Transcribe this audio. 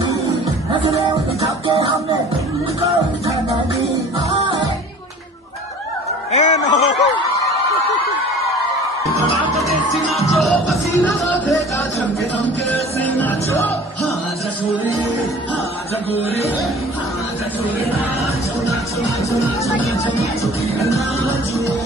दी, नजरें उठा के हमने तुमको उठाना दी। नाचो पसीना देगा झमके झमके से नाचो, हाँ जगोरे हाँ जगोरे हाँ जगोरे नाचो नाचो नाचो नाचो नाचो नाचो नाचो।